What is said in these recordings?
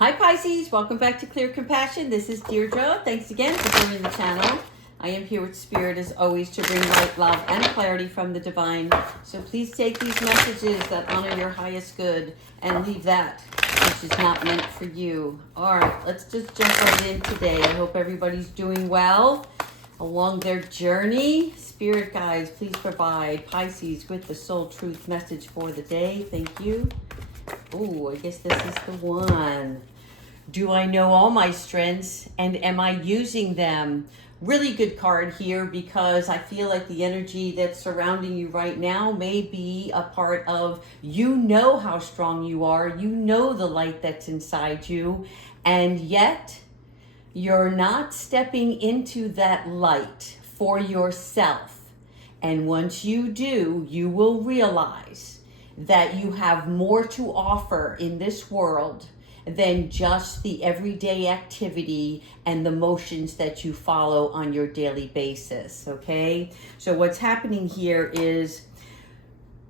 Hi Pisces, welcome back to Clear Compassion. This is Deirdre. Thanks again for joining the channel. I am here with Spirit as always to bring light, love, and clarity from the divine. So please take these messages that honor your highest good and leave that which is not meant for you. All right, let's just jump right in today. I hope everybody's doing well along their journey. Spirit guides, please provide Pisces with the soul truth message for the day. Thank you. Oh, I guess this is the one. Do I know all my strengths and am I using them? Really good card here because I feel like the energy that's surrounding you right now may be a part of you know how strong you are, you know the light that's inside you, and yet you're not stepping into that light for yourself. And once you do, you will realize that you have more to offer in this world than just the everyday activity and the motions that you follow on your daily basis, okay? So what's happening here is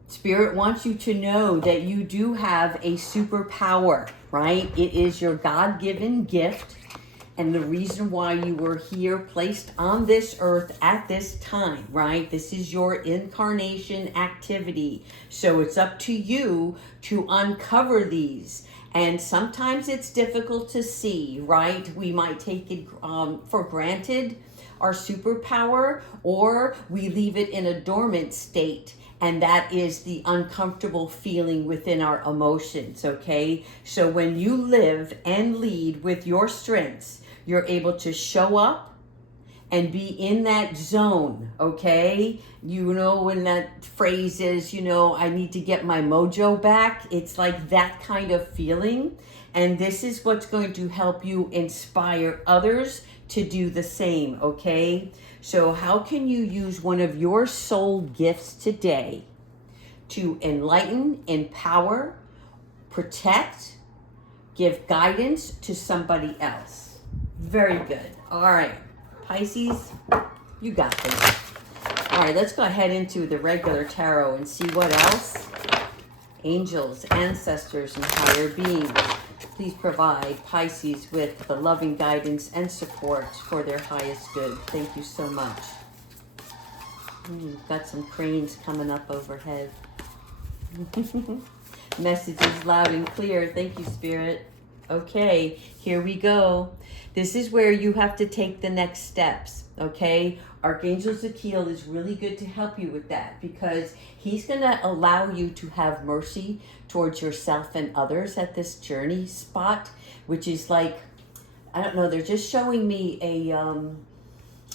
Spirit wants you to know that you do have a superpower, right? It is your God-given gift. And the reason why you were here placed on this earth at this time, right? This is your incarnation activity. So it's up to you to uncover these. And sometimes it's difficult to see, right? We might take it for granted, our superpower, or we leave it in a dormant state. And that is the uncomfortable feeling within our emotions, okay? So when you live and lead with your strengths, you're able to show up and be in that zone, okay? You know, when that phrase is, I need to get my mojo back. It's like that kind of feeling. And this is what's going to help you inspire others to do the same, okay? So how can you use one of your soul gifts today to enlighten, empower, protect, give guidance to somebody else? Very good. All right, Pisces, you got this. All right, let's go ahead into the regular tarot and see what else angels, ancestors, and higher beings please provide Pisces with the loving guidance and support for their highest good. Thank you so much. Got some cranes coming up overhead. Messages loud and clear. Thank you, Spirit. Okay, here we go. This is where you have to take the next steps, okay? Archangel Zakiel is really good to help you with that because he's going to allow you to have mercy towards yourself and others at this journey spot, which is like, I don't know, they're just showing me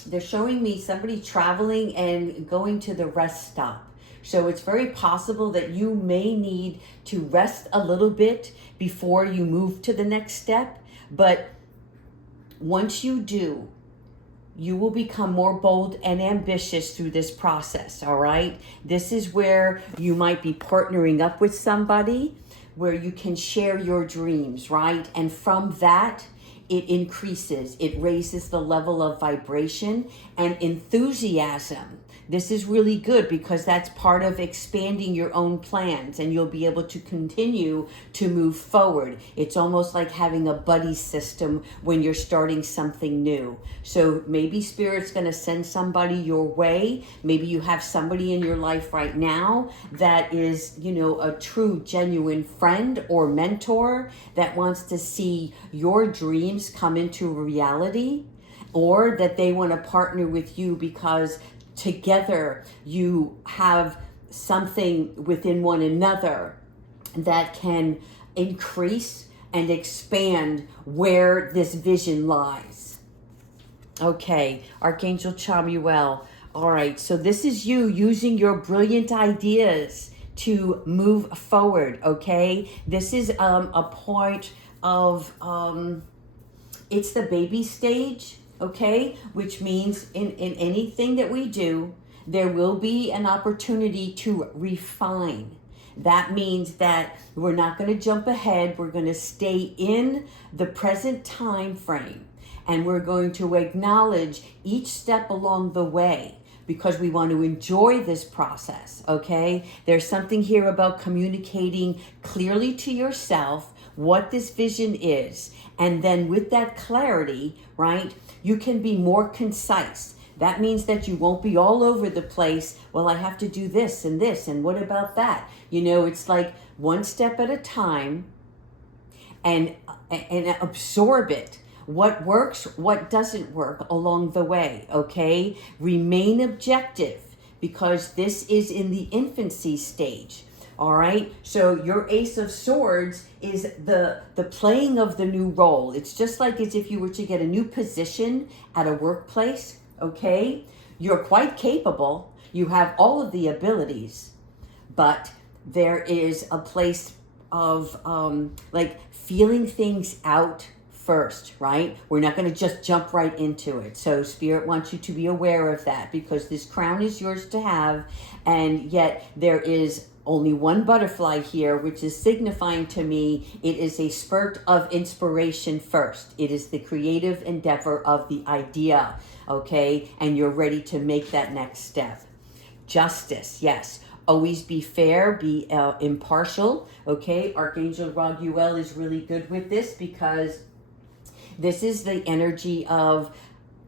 they're showing me somebody traveling and going to the rest stop. So it's very possible that you may need to rest a little bit before you move to the next step. But once you do, you will become more bold and ambitious through this process, all right? This is where you might be partnering up with somebody where you can share your dreams, right? And from that, it increases, it raises the level of vibration and enthusiasm. This is really good because that's part of expanding your own plans and you'll be able to continue to move forward. It's almost like having a buddy system when you're starting something new. So maybe Spirit's going to send somebody your way. Maybe you have somebody in your life right now that is, a true, genuine friend or mentor that wants to see your dreams come into reality, or that they want to partner with you because together you have something within one another that can increase and expand where this vision lies. Okay, Archangel Chamuel. All right, so this is you using your brilliant ideas to move forward, okay? This is a point of, it's the baby stage, okay? Which means in anything that we do, there will be an opportunity to refine. That means that we're not going to jump ahead. We're going to stay in the present time frame. And we're going to acknowledge each step along the way because we want to enjoy this process, okay? There's something here about communicating clearly to yourself what this vision is. And then with that clarity, right, you can be more concise. That means that you won't be all over the place. Well, I have to do this, and what about that? You know, it's like one step at a time, and absorb it. What works, what doesn't work along the way, okay? Remain objective, because this is in the infancy stage. All right, so your Ace of Swords is the playing of the new role. It's just like as if you were to get a new position at a workplace, okay? You're quite capable. You have all of the abilities, but there is a place of like feeling things out first, right? We're not going to just jump right into it. So Spirit wants you to be aware of that, because this crown is yours to have, and yet there is only one butterfly here, which is signifying to me it is a spurt of inspiration first. It is the creative endeavor of the idea, okay? And you're ready to make that next step. Justice, yes. Always be fair, be impartial, okay? Archangel Raguel is really good with this, because this is the energy of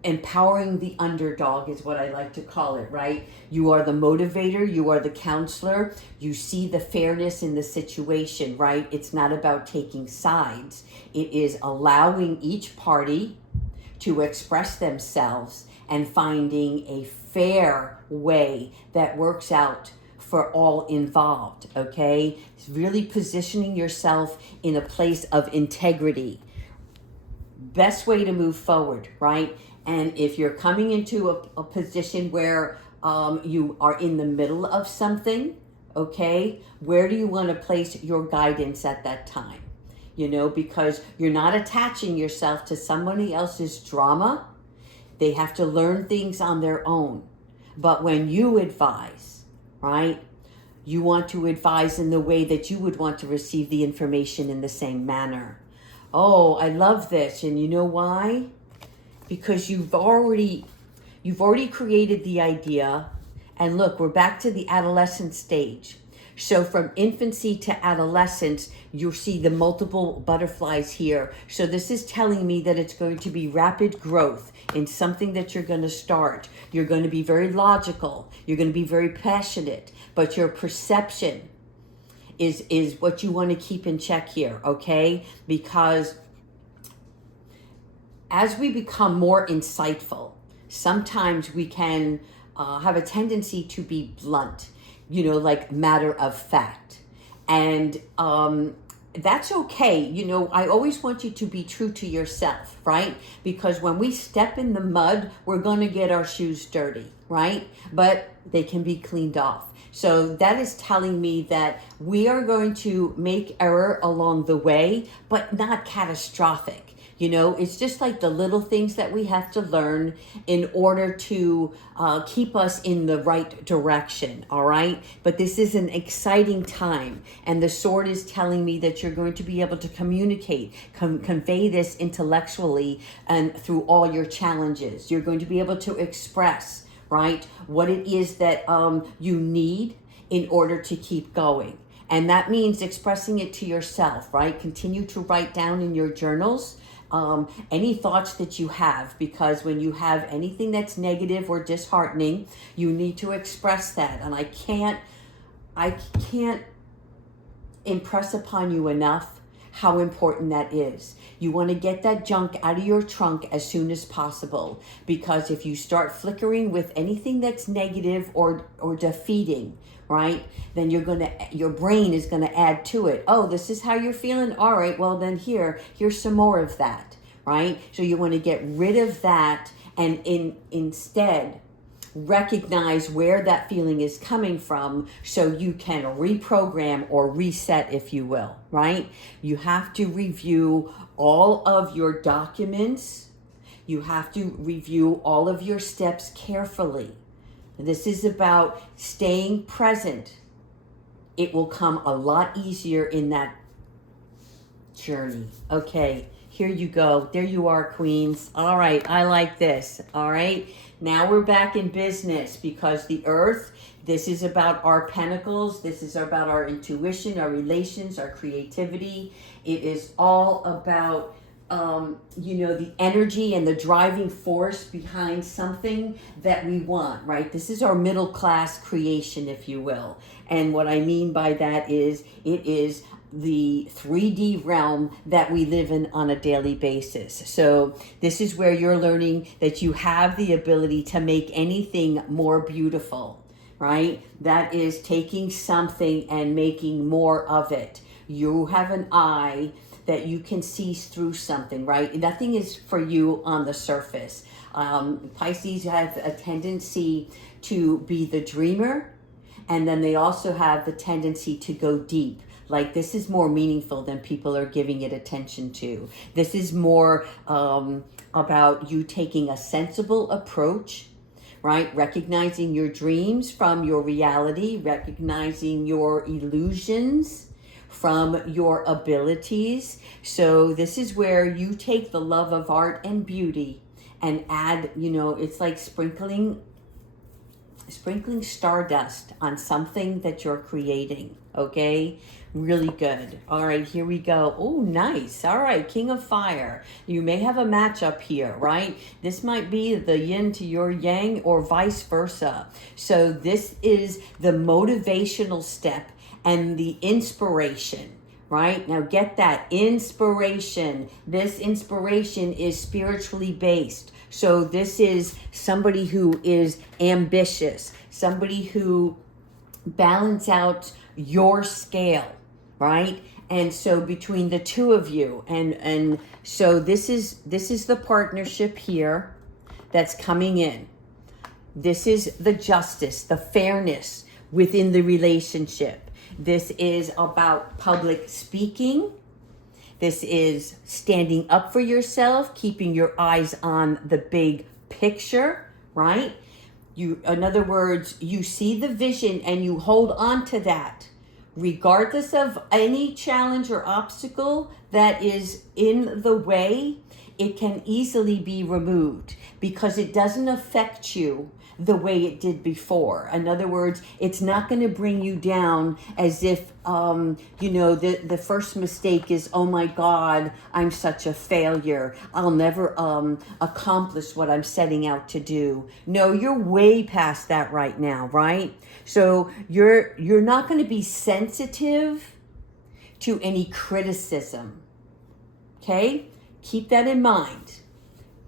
empowering the underdog, is what I like to call it, right? You are the motivator, you are the counselor, you see the fairness in the situation, right? It's not about taking sides. It is allowing each party to express themselves and finding a fair way that works out for all involved, okay? It's really positioning yourself in a place of integrity. Best way to move forward, right? And if you're coming into a position where you are in the middle of something, okay, where do you want to place your guidance at that time? You know, because you're not attaching yourself to somebody else's drama. They have to learn things on their own. But when you advise, right, you want to advise in the way that you would want to receive the information in the same manner. Oh, I love this. And you know why? Because you've already created the idea. And look, we're back to the adolescent stage. So from infancy to adolescence, you'll see the multiple butterflies here. So this is telling me that it's going to be rapid growth in something that you're going to start. You're going to be very logical. You're going to be very passionate. But your perception is what you want to keep in check here, okay? Because as we become more insightful, sometimes we can have a tendency to be blunt, you know, like matter of fact. And that's okay. You know, I always want you to be true to yourself, right? Because when we step in the mud, we're going to get our shoes dirty, right? But they can be cleaned off. So that is telling me that we are going to make error along the way, but not catastrophic. You know, it's just like the little things that we have to learn in order to keep us in the right direction, all right? But this is an exciting time, and the sword is telling me that you're going to be able to communicate, convey this intellectually and through all your challenges. You're going to be able to express, right, what it is that you need in order to keep going. And that means expressing it to yourself, right? Continue to write down in your journals any thoughts that you have, because when you have anything that's negative or disheartening, you need to express that. And I can't impress upon you enough how important that is. You want to get that junk out of your trunk as soon as possible, because if you start flickering with anything that's negative or defeating, right, then your brain is going to add to it. Oh, this is how you're feeling. All right, well then here's some more of that, right? So you want to get rid of that and instead recognize where that feeling is coming from, so you can reprogram or reset, if you will, right? You have to review all of your documents. You have to review all of your steps carefully. This is about staying present. It will come a lot easier in that journey. Okay, here you go. There you are, Queens. All right, I like this. All right, now we're back in business because the earth, this is about our pentacles. This is about our intuition, our relations, our creativity. It is all about the energy and the driving force behind something that we want, right? This is our middle class creation, if you will. And what I mean by that is it is the 3D realm that we live in on a daily basis. So this is where you're learning that you have the ability to make anything more beautiful, right? That is taking something and making more of it. You have an eye that you can see through something, right? Nothing is for you on the surface. Pisces have a tendency to be the dreamer, and then they also have the tendency to go deep. Like, this is more meaningful than people are giving it attention to. This is more about you taking a sensible approach, right? Recognizing your dreams from your reality, recognizing your illusions from your abilities. So this is where you take the love of art and beauty and add, it's like sprinkling stardust on something that you're creating. Okay, really good. All right, here we go. Oh, nice. All right, King of Fire. You may have a matchup here, right? This might be the yin to your yang or vice versa. So this is the motivational step and the inspiration, right? Now get that inspiration. This inspiration is spiritually based. So this is somebody who is ambitious, somebody who balance out your scale, right? And so between the two of you, and so this is the partnership here that's coming in. This is the justice, the fairness within the relationship. This is about public speaking. This is standing up for yourself, keeping your eyes on the big picture, right? In other words, you see the vision and you hold on to that, regardless of any challenge or obstacle that is in the way. It can easily be removed because it doesn't affect you the way it did before. In other words, it's not going to bring you down as if, the first mistake is, oh my God, I'm such a failure. I'll never accomplish what I'm setting out to do. No, you're way past that right now, right? So you're not going to be sensitive to any criticism, okay? Keep that in mind.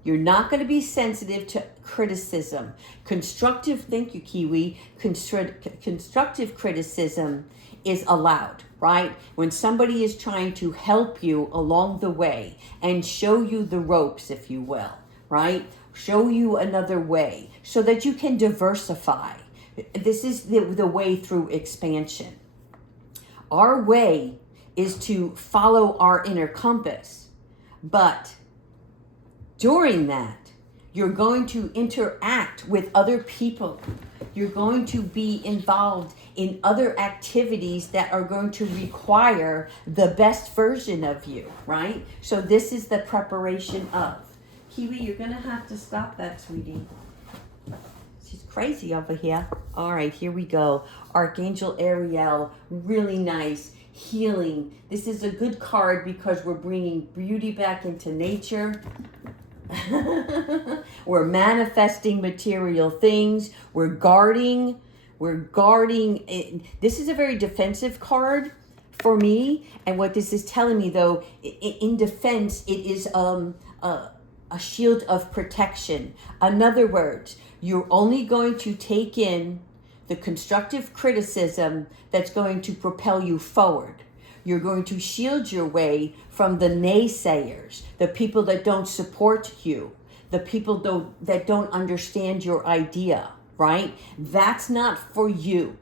You're not going to be sensitive to criticism. Thank you, Kiwi. Constructive criticism is allowed, right? When somebody is trying to help you along the way and show you the ropes, if you will, right? Show you another way so that you can diversify. This is the way through expansion. Our way is to follow our inner compass, but during that, you're going to interact with other people. You're going to be involved in other activities that are going to require the best version of you, right? So this is the preparation of. Kiwi, you're going to have to stop that, sweetie. She's crazy over here. All right, here we go. Archangel Ariel, really nice. Healing. This is a good card because we're bringing beauty back into nature. We're manifesting material things. We're guarding. This is a very defensive card for me. And what this is telling me, though, in defense, it is a shield of protection. In other words, you're only going to take in the constructive criticism that's going to propel you forward. You're going to shield your way from the naysayers, the people that don't support you, the people that don't understand your idea, right? That's not for you,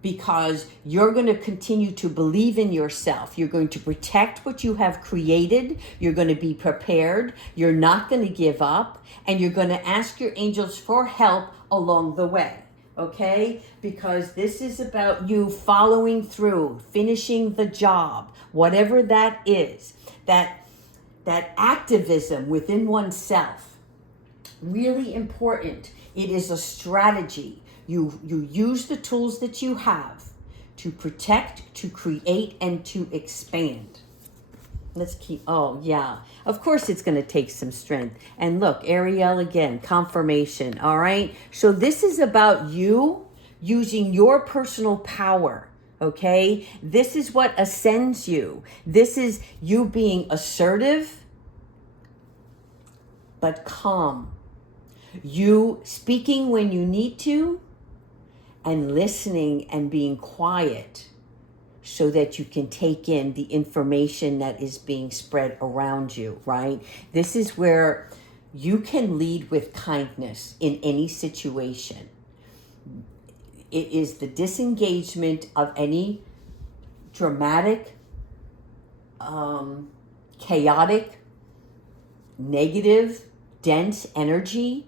because you're going to continue to believe in yourself. You're going to protect what you have created. You're going to be prepared. You're not going to give up, and you're going to ask your angels for help along the way. okay? Because this is about you following through, finishing the job, whatever that is, that activism within oneself, really important. It is a strategy. You use the tools that you have to protect, to create, and to expand. Let's keep, oh yeah, of course it's going to take some strength. And look, Ariel again, confirmation, all right? So this is about you using your personal power, okay? This is what ascends you. This is you being assertive, but calm. You speaking when you need to, and listening and being quiet so that you can take in the information that is being spread around you, right? This is where you can lead with kindness in any situation. It is the disengagement of any dramatic, chaotic, negative, dense energy,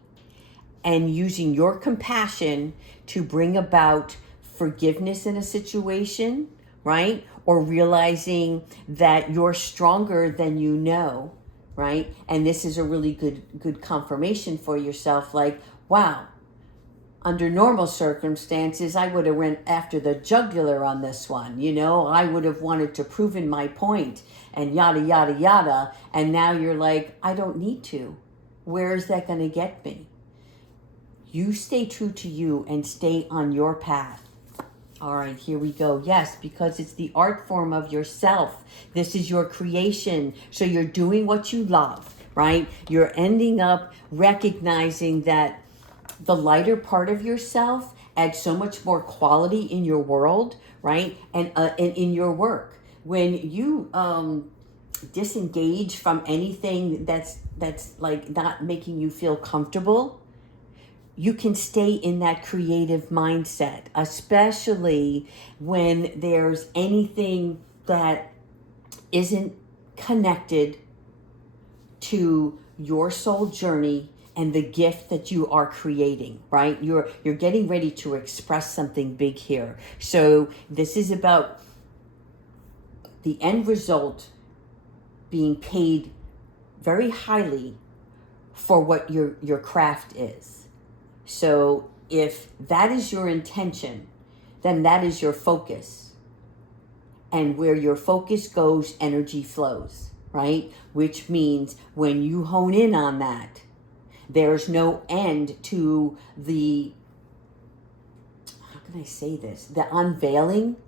and using your compassion to bring about forgiveness in a situation, right? Or realizing that you're stronger than you know, right? And this is a really good confirmation for yourself, like, wow, under normal circumstances, I would have went after the jugular on this one, you know? I would have wanted to prove in my point and yada, yada, yada. And now you're like, I don't need to. Where is that going to get me? You stay true to you and stay on your path. All right, here we go. Yes, because it's the art form of yourself. This is your creation. So you're doing what you love, right? You're ending up recognizing that the lighter part of yourself adds so much more quality in your world, right? And in your work. When you disengage from anything that's like not making you feel comfortable, you can stay in that creative mindset, especially when there's anything that isn't connected to your soul journey and the gift that you are creating, right? You're getting ready to express something big here. So this is about the end result being paid very highly for what your craft is. So if that is your intention, then that is your focus. And where your focus goes, energy flows, right? Which means when you hone in on that, there's no end to the, how can I say this? The unveiling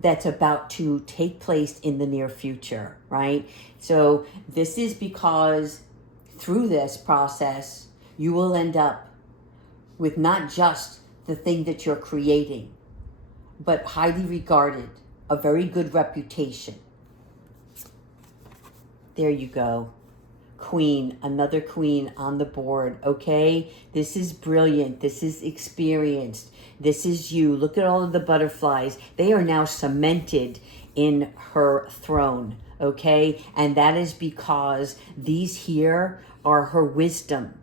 that's about to take place in the near future, right? So this is because through this process, you will end up with not just the thing that you're creating, but highly regarded, a very good reputation. There you go. Queen, another queen on the board, okay? This is brilliant. This is experienced. This is you. Look at all of the butterflies. They are now cemented in her throne, okay? And that is because these here are her wisdom.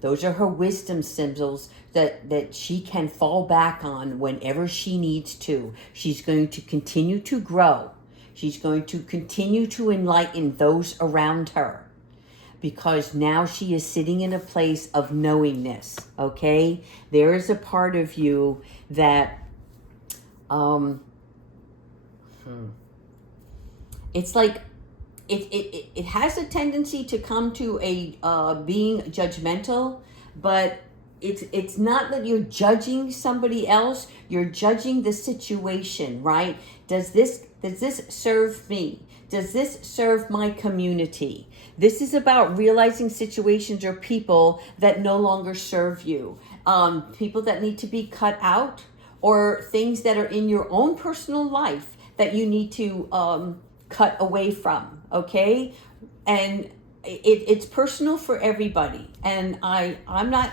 Those are her wisdom symbols that she can fall back on whenever she needs to. She's going to continue to grow. She's going to continue to enlighten those around her because now she is sitting in a place of knowingness, okay? There is a part of you that, it's like, it has a tendency to come to a being judgmental, but it's not that you're judging somebody else, you're judging the situation, right? Does this serve me? Does this serve my community? This is about realizing situations or people that no longer serve you, people that need to be cut out, or things that are in your own personal life that you need to cut away from, okay? And it's personal for everybody. And I'm not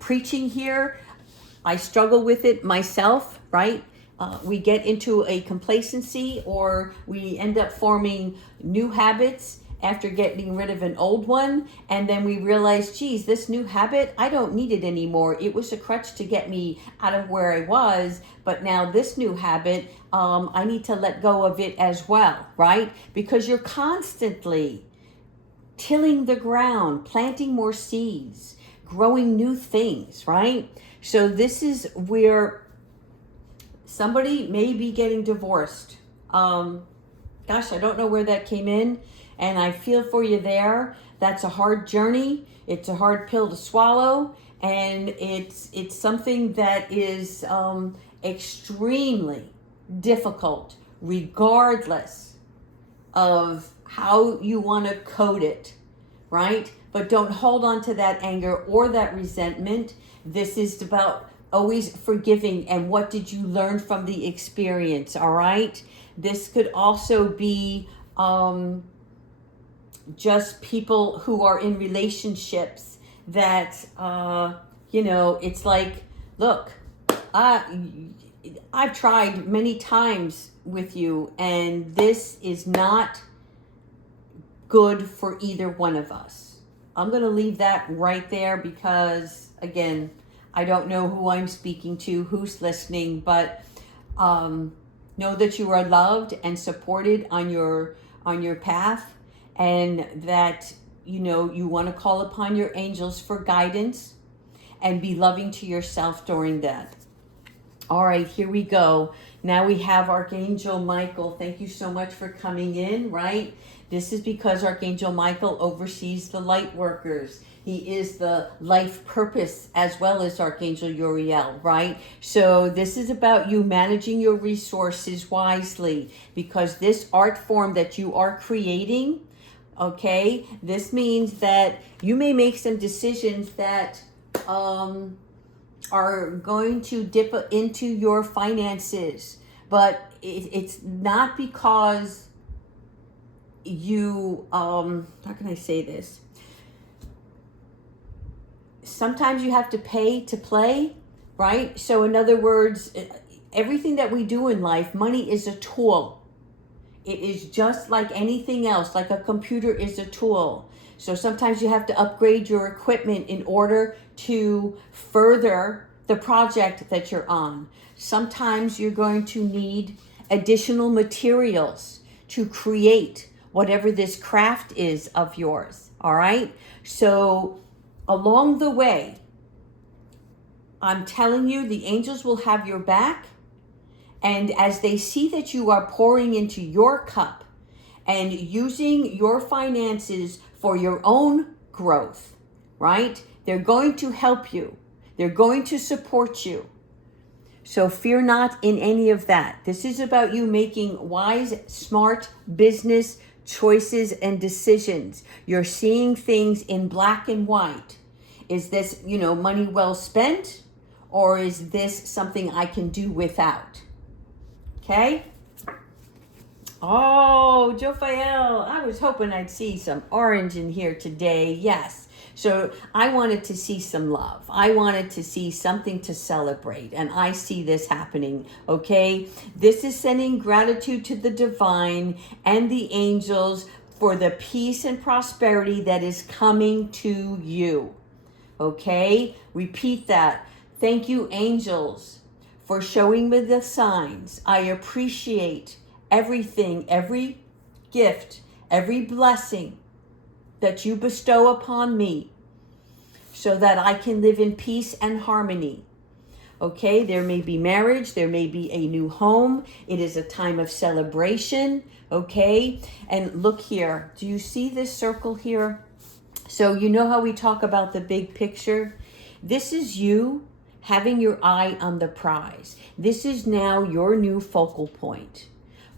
preaching here. I struggle with it myself, right? We get into a complacency or we end up forming new habits after getting rid of an old one, and then we realized, geez, this new habit, I don't need it anymore. It was a crutch to get me out of where I was, but now this new habit, I need to let go of it as well, right? Because you're constantly tilling the ground, planting more seeds, growing new things, right? So this is where somebody may be getting divorced. Gosh, I don't know where that came in, and I feel for you there. That's a hard journey. It's a hard pill to swallow, and it's something that is extremely difficult, regardless of how you want to code it, right? But don't hold on to that anger or that resentment. This is about always forgiving, and what did you learn from the experience, all right? This could also be just people who are in relationships that, it's like, look, I've tried many times with you, and this is not good for either one of us. I'm going to leave that right there because, again, I don't know who I'm speaking to, who's listening, but know that you are loved and supported on your path, and that you want to call upon your angels for guidance and be loving to yourself during that. All right, here we go. Now we have Archangel Michael. Thank you so much for coming in, right? This is because Archangel Michael oversees the light workers. He is the life purpose as well as Archangel Uriel, right? So this is about you managing your resources wisely, because this art form that you are creating, okay, this means that you may make some decisions that are going to dip into your finances, but it's not because you, how can I say this? Sometimes you have to pay to play, right? So in other words, everything that we do in life, money is a tool. It is just like anything else, like a computer is a tool. So sometimes you have to upgrade your equipment in order to further the project that you're on. Sometimes you're going to need additional materials to create whatever this craft is of yours, all right? So along the way, I'm telling you, the angels will have your back. And as they see that you are pouring into your cup and using your finances for your own growth, right? They're going to help you. They're going to support you. So fear not in any of that. This is about you making wise, smart business choices and decisions. You're seeing things in black and white. Is this, money well spent, or is this something I can do without? Okay? Oh, Jophael, I was hoping I'd see some orange in here today. Yes. So I wanted to see some love. I wanted to see something to celebrate. And I see this happening. Okay? This is sending gratitude to the divine and the angels for the peace and prosperity that is coming to you. Okay? Repeat that. Thank you, angels, for showing me the signs. I appreciate everything, every gift, every blessing that you bestow upon me so that I can live in peace and harmony. Okay, there may be marriage, there may be a new home. It is a time of celebration, okay? And look here, do you see this circle here? So you know how we talk about the big picture? This is you having your eye on the prize. This is now your new focal point.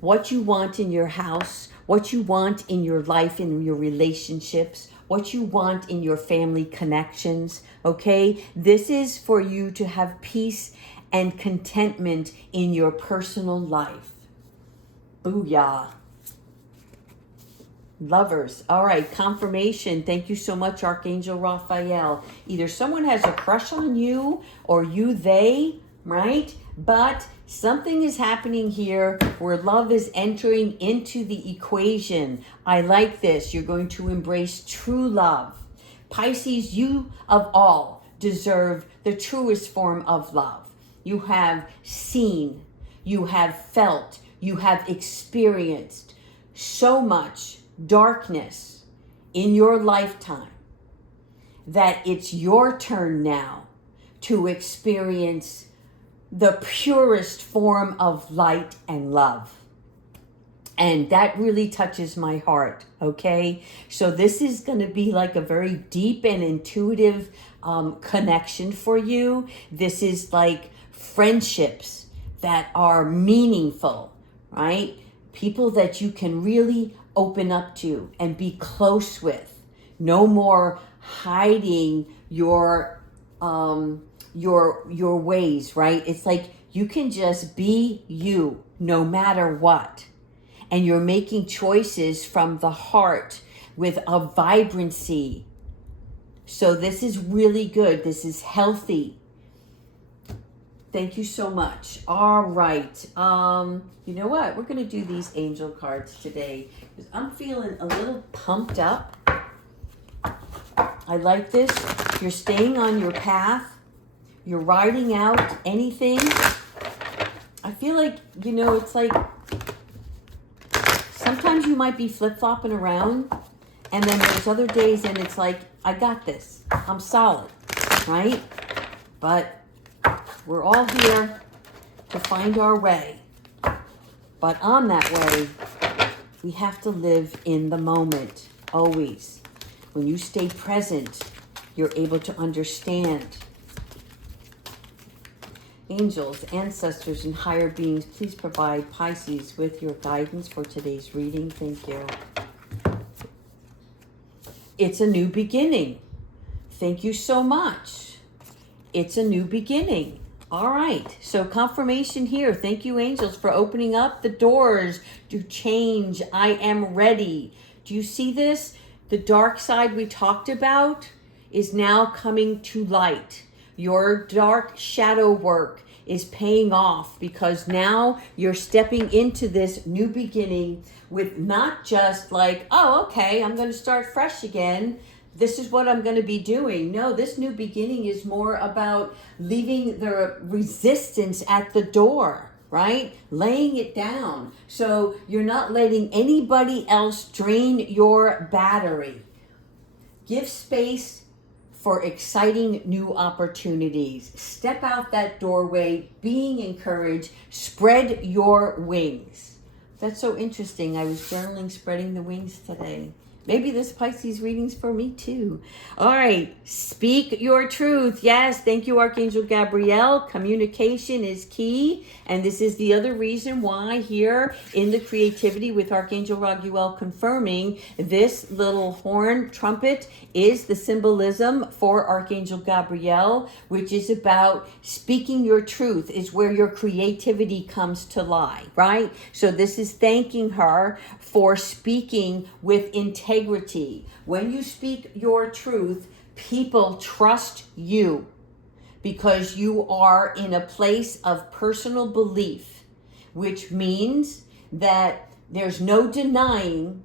What you want in your house, what you want in your life, in your relationships, what you want in your family connections, okay? This is for you to have peace and contentment in your personal life. Booyah. Lovers. All right, confirmation. Thank you so much, Archangel Raphael. Either someone has a crush on you or you, they right? But something is happening here where love is entering into the equation. I like this. You're going to embrace true love. Pisces, you of all deserve the truest form of love. You have seen, you have felt, you have experienced so much darkness in your lifetime that it's your turn now to experience the purest form of light and love. And that really touches my heart, okay? So this is going to be like a very deep and intuitive connection for you. This is like friendships that are meaningful, right? People that you can really open up to and be close with. No more hiding your ways, right? It's like you can just be you no matter what. And you're making choices from the heart with a vibrancy. So this is really good. This is healthy. Thank you so much. All right. You know what? We're going to do these angel cards today because I'm feeling a little pumped up. I like this. You're staying on your path. You're riding out anything. I feel like, it's like sometimes you might be flip-flopping around, and then there's other days and it's like, I got this. I'm solid, right? But we're all here to find our way. But on that way, we have to live in the moment, always. When you stay present, you're able to understand. Angels, ancestors, and higher beings, please provide Pisces with your guidance for today's reading. Thank you. It's a new beginning. Thank you so much. It's a new beginning. All right. So confirmation here. Thank you, angels, for opening up the doors to change. I am ready. Do you see this? The dark side we talked about is now coming to light. Your dark shadow work is paying off because now you're stepping into this new beginning with not just like, oh, okay, I'm going to start fresh again. This is what I'm going to be doing. No, this new beginning is more about leaving the resistance at the door, right? Laying it down. So you're not letting anybody else drain your battery. Give space for exciting new opportunities. Step out that doorway, being encouraged, spread your wings. That's so interesting. I was journaling spreading the wings today. Maybe this Pisces reading's for me too. All right, speak your truth. Yes, thank you, Archangel Gabriel. Communication is key. And this is the other reason why here in the creativity with Archangel Raguel confirming this little horn trumpet is the symbolism for Archangel Gabriel, which is about speaking your truth is where your creativity comes to lie, right? So this is thanking her for speaking with integrity. When you speak your truth, people trust you because you are in a place of personal belief, which means that there's no denying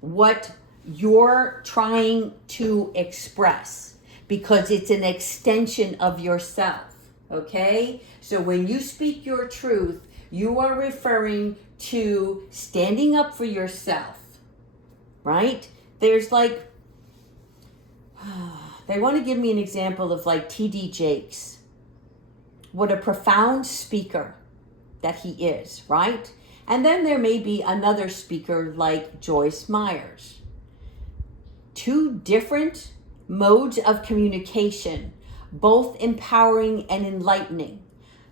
what you're trying to express because it's an extension of yourself, okay? So when you speak your truth, you are referring to standing up for yourself, right? There's like, they want to give me an example of like T.D. Jakes. What a profound speaker that he is, right? And then there may be another speaker like Joyce Myers. Two different modes of communication, both empowering and enlightening.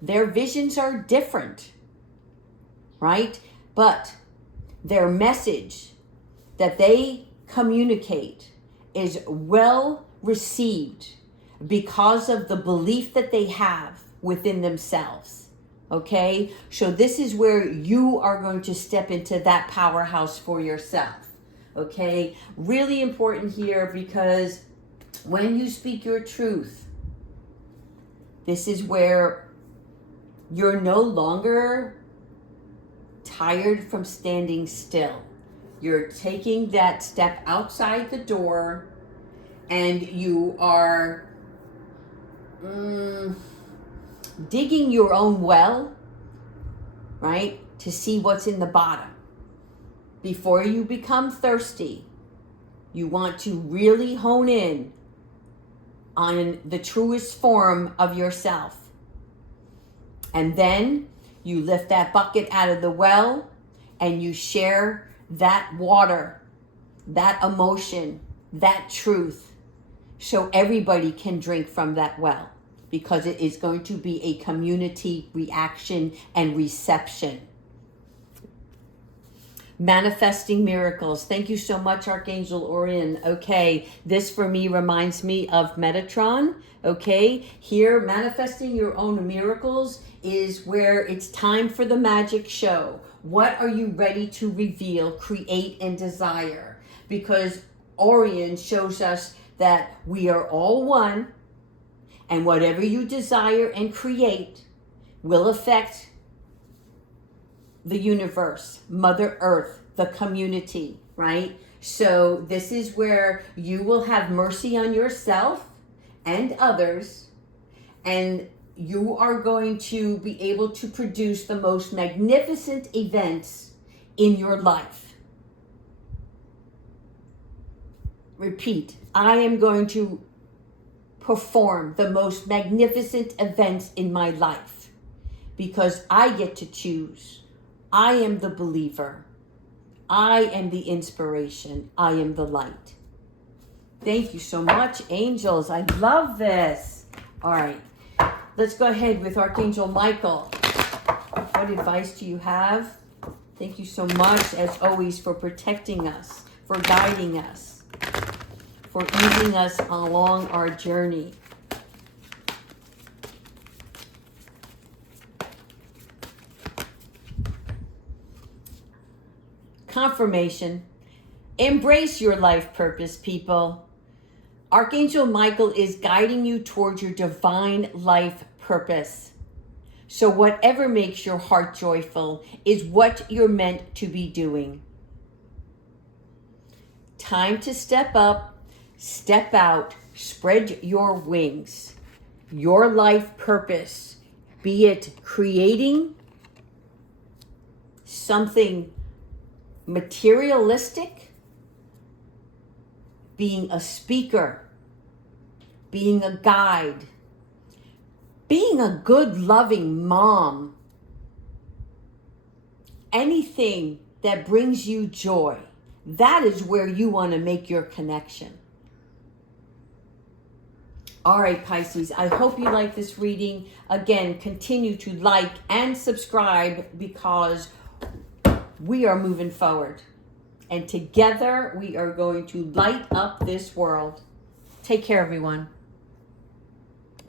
Their visions are different, right? But their message that they communicate is well received because of the belief that they have within themselves. Okay? So this is where you are going to step into that powerhouse for yourself. Okay? Really important here because when you speak your truth, this is where You're no longer tired from standing still. You're taking that step outside the door, and you are digging your own well, right? To see what's in the bottom. Before you become thirsty, you want to really hone in on the truest form of yourself. And then you lift that bucket out of the well and you share that water, that emotion, that truth, so everybody can drink from that well, because it is going to be a community reaction and reception. Manifesting miracles. Thank you so much, Archangel Orion. Okay, this for me reminds me of Metatron. Okay, here, manifesting your own miracles is where it's time for the magic show. What are you ready to reveal, create, and desire? Because Orion shows us that we are all one, and whatever you desire and create will affect the universe, Mother Earth, the community, right? So this is where you will have mercy on yourself and others, and you are going to be able to produce the most magnificent events in your life. Repeat, I am going to perform the most magnificent events in my life because I get to choose. I am the believer. I am the inspiration. I am the light. Thank you so much, angels. I love this. All right, let's go ahead with Archangel Michael. What advice do you have? Thank you so much, as always, for protecting us, for guiding us, for easing us along our journey. Confirmation. Embrace your life purpose, people. Archangel Michael is guiding you towards your divine life purpose. So whatever makes your heart joyful is what you're meant to be doing. Time to step up, step out, spread your wings. Your life purpose, be it creating something materialistic, being a speaker, being a guide, being a good, loving mom, anything that brings you joy, that is where you want to make your connection. All right, Pisces, I hope you like this reading. Again, continue to like and subscribe because we are moving forward. And together we are going to light up this world. Take care, everyone.